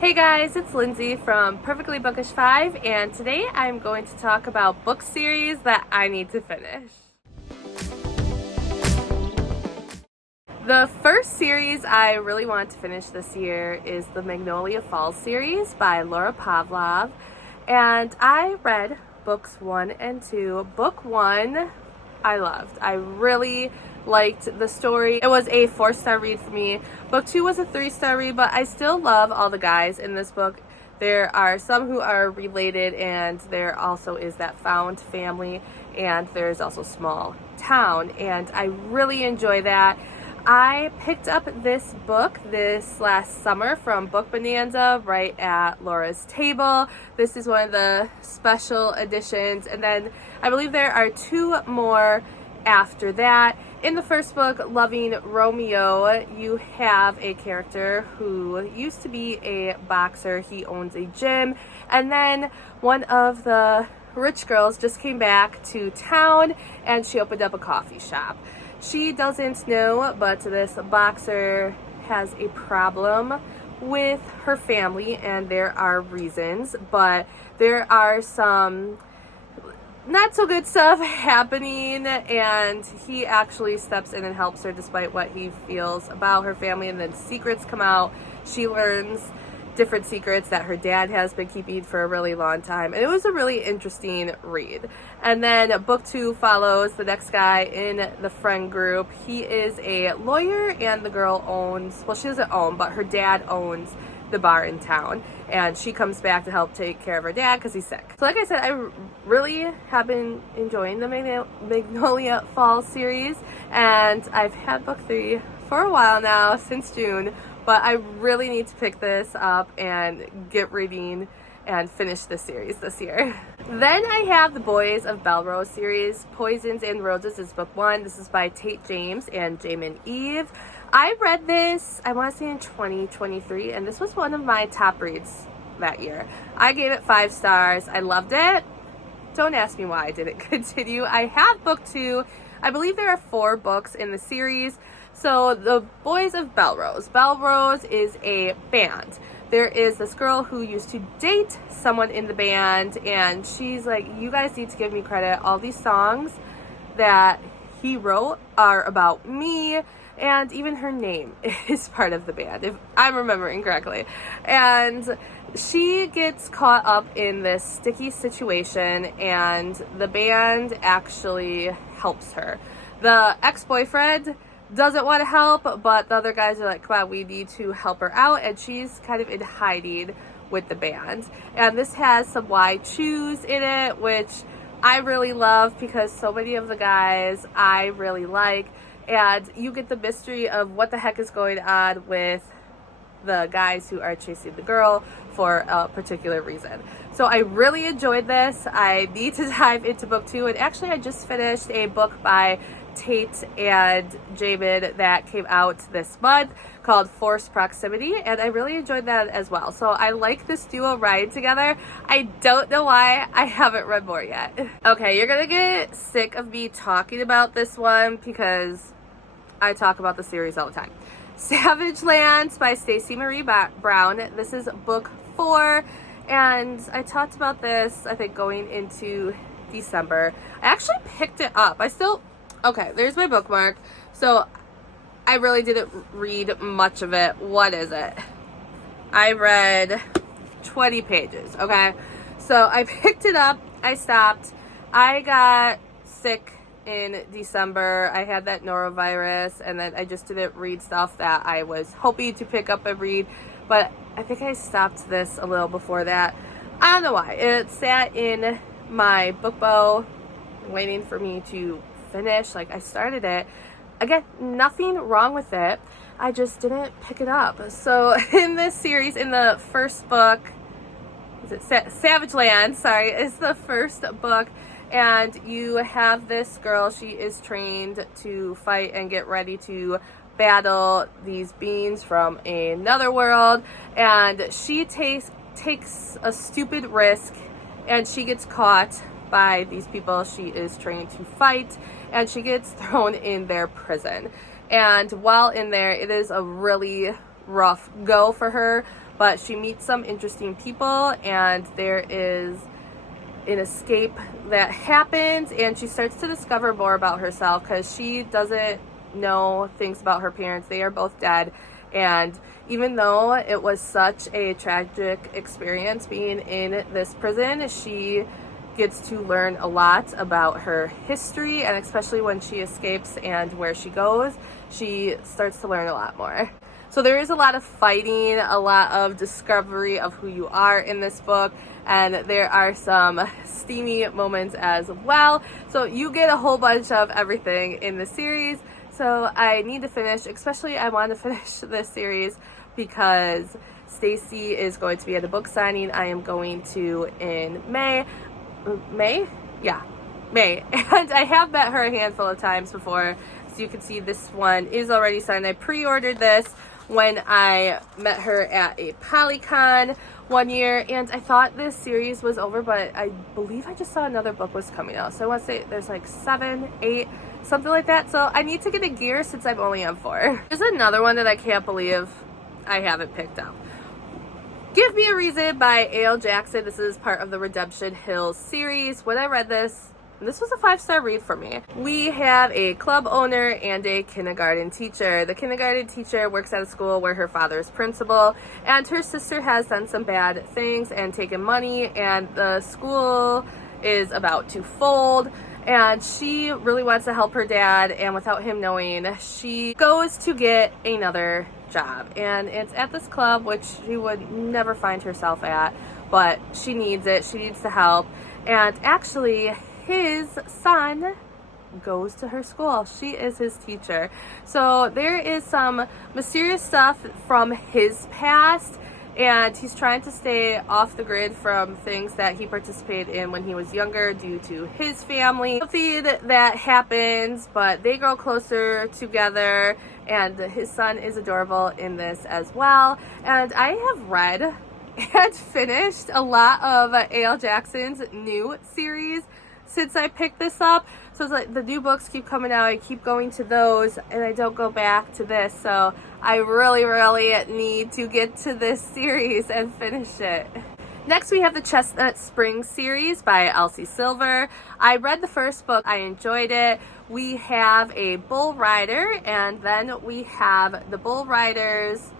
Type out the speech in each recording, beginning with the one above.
Hey guys, it's Lindsay from Perfectly Bookish 5, and today I'm going to talk about book series that I need to finish. The first series I really want to finish this year is the Magnolia Falls series by Laura Pavlov, and I read books 1 and 2. Book 1 I loved. I really liked the story. It was a 4-star read for me. Book 2 was a 3-star read, but I still love all the guys in this book. There are some who are related, and there also is that found family, and there's also small town, and I really enjoy that. I picked up this book this last summer from Book Bonanza right at Laura's table. This is one of the special editions, and then I believe there are 2 more after that. In the first book, Loving Romeo, you have a character who used to be a boxer. He owns a gym, and then one of the rich girls just came back to town and she opened up a coffee shop. She doesn't know, but this boxer has a problem with her family, and there are reasons, but there are some not so good stuff happening, and he actually steps in and helps her despite what he feels about her family, and then secrets come out. She learns different secrets that her dad has been keeping for a really long time, and it was a really interesting read. And then book 2 follows the next guy in the friend group. He is a lawyer, and the girl owns, well, she doesn't own, but her dad owns the bar in town, and she comes back to help take care of her dad because he's sick. So like I said, I really have been enjoying the Magnolia Falls series, and I've had book 3 for a while now, since June, but I really need to pick this up and get reading and finish this series this year. Then I have the Boys of Belrose series. Poisons and Roses is book 1. This is by Tate James and Jamin Eve. I read this, I want to say in 2023, and this was one of my top reads that year. I gave it 5 stars. I loved it. Don't ask me why I didn't continue. I have book 2. I believe there are 4 books in the series. So the Boys of Belrose. Belrose is a band. There is this girl who used to date someone in the band, and she's like, you guys need to give me credit. All these songs that he wrote are about me, and even her name is part of the band, if I'm remembering correctly. And she gets caught up in this sticky situation, and the band actually helps her. The ex-boyfriend doesn't want to help, but the other guys are like, come on, we need to help her out, and she's kind of in hiding with the band. And this has some Why Choose in it, which I really love because so many of the guys I really like, and you get the mystery of what the heck is going on with the guys who are chasing the girl for a particular reason. So I really enjoyed this. I need to dive into book 2, and actually I just finished a book by Tate and Jamin that came out this month called Forced Proximity, and I really enjoyed that as well. So I like this duo ride together. I don't know why I haven't read more yet. Okay, you're gonna get sick of me talking about this one because I talk about the series all the time. Savage Lands by Stacey Marie Brown. This is book 4, and I talked about this, I think, going into December. I actually picked it up. Okay, there's my bookmark. So I really didn't read much of it. What is it? I read 20 pages, okay? So I picked it up. I stopped. I got sick in December. I had that norovirus, and then I just didn't read stuff that I was hoping to pick up and read. But I think I stopped this a little before that. I don't know why. It sat in my book bow waiting for me to finish. Like, I started it. Again, nothing wrong with it. I just didn't pick it up. So in this series, in the first book, is it Savage Land, sorry, is the first book, and you have this girl. She is trained to fight and get ready to battle these beings from another world, and she takes a stupid risk, and she gets caught by these people she is trained to fight, and she gets thrown in their prison. And while in there, it is a really rough go for her, but she meets some interesting people, and there is an escape that happens, and she starts to discover more about herself because she doesn't know things about her parents. They are both dead, and even though it was such a tragic experience being in this prison, she gets to learn a lot about her history, and especially when she escapes and where she goes, she starts to learn a lot more. So there is a lot of fighting, a lot of discovery of who you are in this book, and there are some steamy moments as well. So you get a whole bunch of everything in the series. So I need to finish, especially I want to finish this series because Stacy is going to be at a book signing I am going to in May. Yeah, May. And I have met her a handful of times before. So you can see this one is already signed. I pre-ordered this when I met her at a Polycon one year, and I thought this series was over, but I believe I just saw another book was coming out. So I want to say there's like 7, 8, something like that. So I need to get a gear since I'm only on 4. There's another one that I can't believe I haven't picked up. Give Me a Reason by A.L. Jackson. This is part of the Redemption Hill series. When I read this was a 5-star read for me. We have a club owner and a kindergarten teacher. The kindergarten teacher works at a school where her father is principal, and her sister has done some bad things and taken money, and the school is about to fold, and she really wants to help her dad, and without him knowing, she goes to get another job, and it's at this club which she would never find herself at, but she needs it. She needs the help, and actually his son goes to her school. She is his teacher. So there is some mysterious stuff from his past, and he's trying to stay off the grid from things that he participated in when he was younger due to his family. Something that happens, but they grow closer together, and his son is adorable in this as well. And I have read and finished a lot of A.L. Jackson's new series since I picked this up. So it's like the new books keep coming out, I keep going to those, and I don't go back to this. So I really need to get to this series and finish it. Next we have the Chestnut Springs series by Elsie Silver. I read the first book, I enjoyed it. We have a bull rider, and then we have the bull rider's,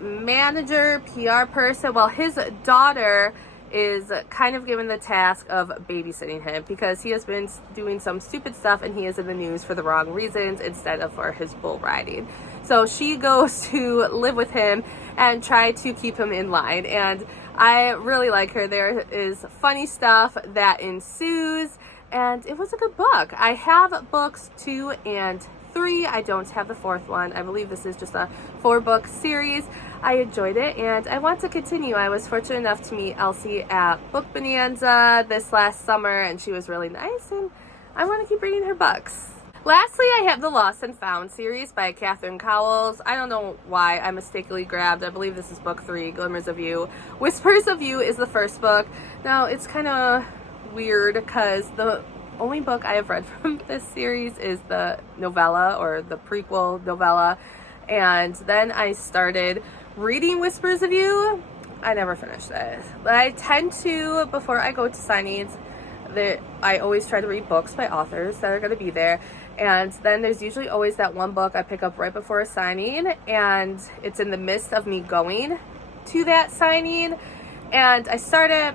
manager, PR person. Well, his daughter is kind of given the task of babysitting him because he has been doing some stupid stuff and he is in the news for the wrong reasons instead of for his bull riding. So she goes to live with him and try to keep him in line, and I really like her. There is funny stuff that ensues, and it was a good book. I have books 2 and 3. I don't have the 4th one. I believe this is just a 4-book series. I enjoyed it, and I want to continue. I was fortunate enough to meet Elsie at Book Bonanza this last summer, and she was really nice, and I want to keep reading her books. Lastly, I have the Lost and Found series by Catherine Cowles. I don't know why I mistakenly grabbed, I believe this is book 3, Glimmers of You. Whispers of You is the first book. Now, it's kind of weird because the only book I have read from this series is the novella, or the prequel novella, and then I started reading Whispers of You. I never finished it. But I tend to, before I go to signings, I always try to read books by authors that are going to be there, and then there's usually always that one book I pick up right before a signing, and it's in the midst of me going to that signing, and I start it.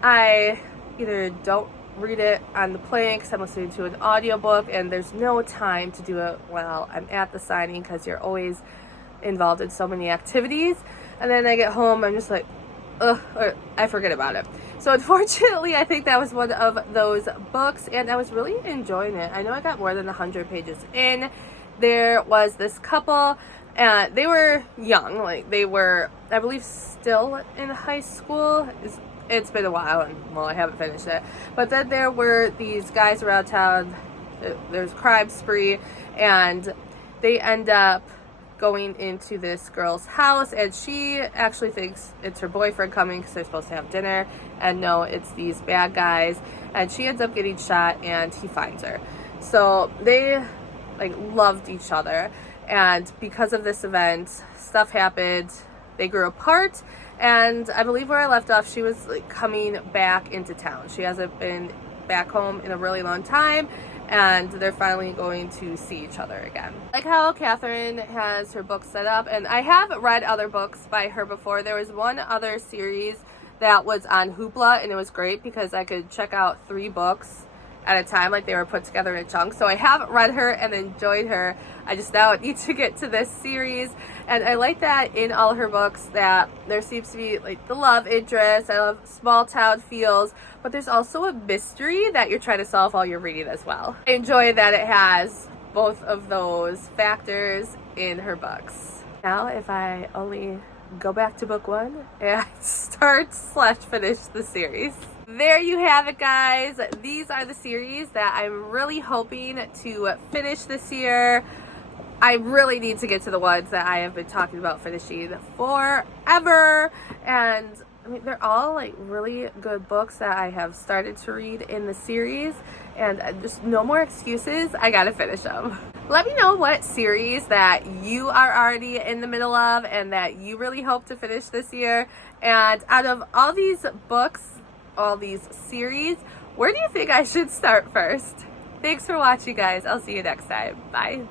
I either don't read it on the plane because I'm listening to an audiobook, and there's no time to do it while I'm at the signing because you're always involved in so many activities, and then I get home, I'm just like, ugh, or I forget about it. So unfortunately, I think that was one of those books, and I was really enjoying it. I know I got more than 100 pages in. There was this couple, and they were young, like they were, I believe, still in high school. It's been a while, and well, I haven't finished it. But then there were these guys around town. There's a crime spree, and they end up going into this girl's house, and she actually thinks it's her boyfriend coming because they're supposed to have dinner, and no, it's these bad guys, and she ends up getting shot, and he finds her. So they like loved each other, and because of this event, stuff happened. they grew apart, and I believe where I left off, she was like coming back into town. She hasn't been back home in a really long time, and they're finally going to see each other again. Like how Catherine has her book set up, and I have read other books by her before. There was one other series that was on Hoopla, and it was great because I could check out 3 books at a time, like they were put together in a chunk. So I have read her and enjoyed her. I just now need to get to this series, and I like that in all her books that there seems to be like the love interest. I love small town feels, but there's also a mystery that you're trying to solve while you're reading as well. I enjoy that it has both of those factors in her books. Now if I only go back to book 1 and start/finish the series. There you have it, guys. These are the series that I'm really hoping to finish this year. I really need to get to the ones that I have been talking about finishing forever, and I mean, they're all like really good books that I have started to read in the series, and just no more excuses. I gotta finish them. Let me know what series that you are already in the middle of and that you really hope to finish this year. And out of all these books, all these series, where do you think I should start first? Thanks for watching, guys. I'll see you next time. Bye.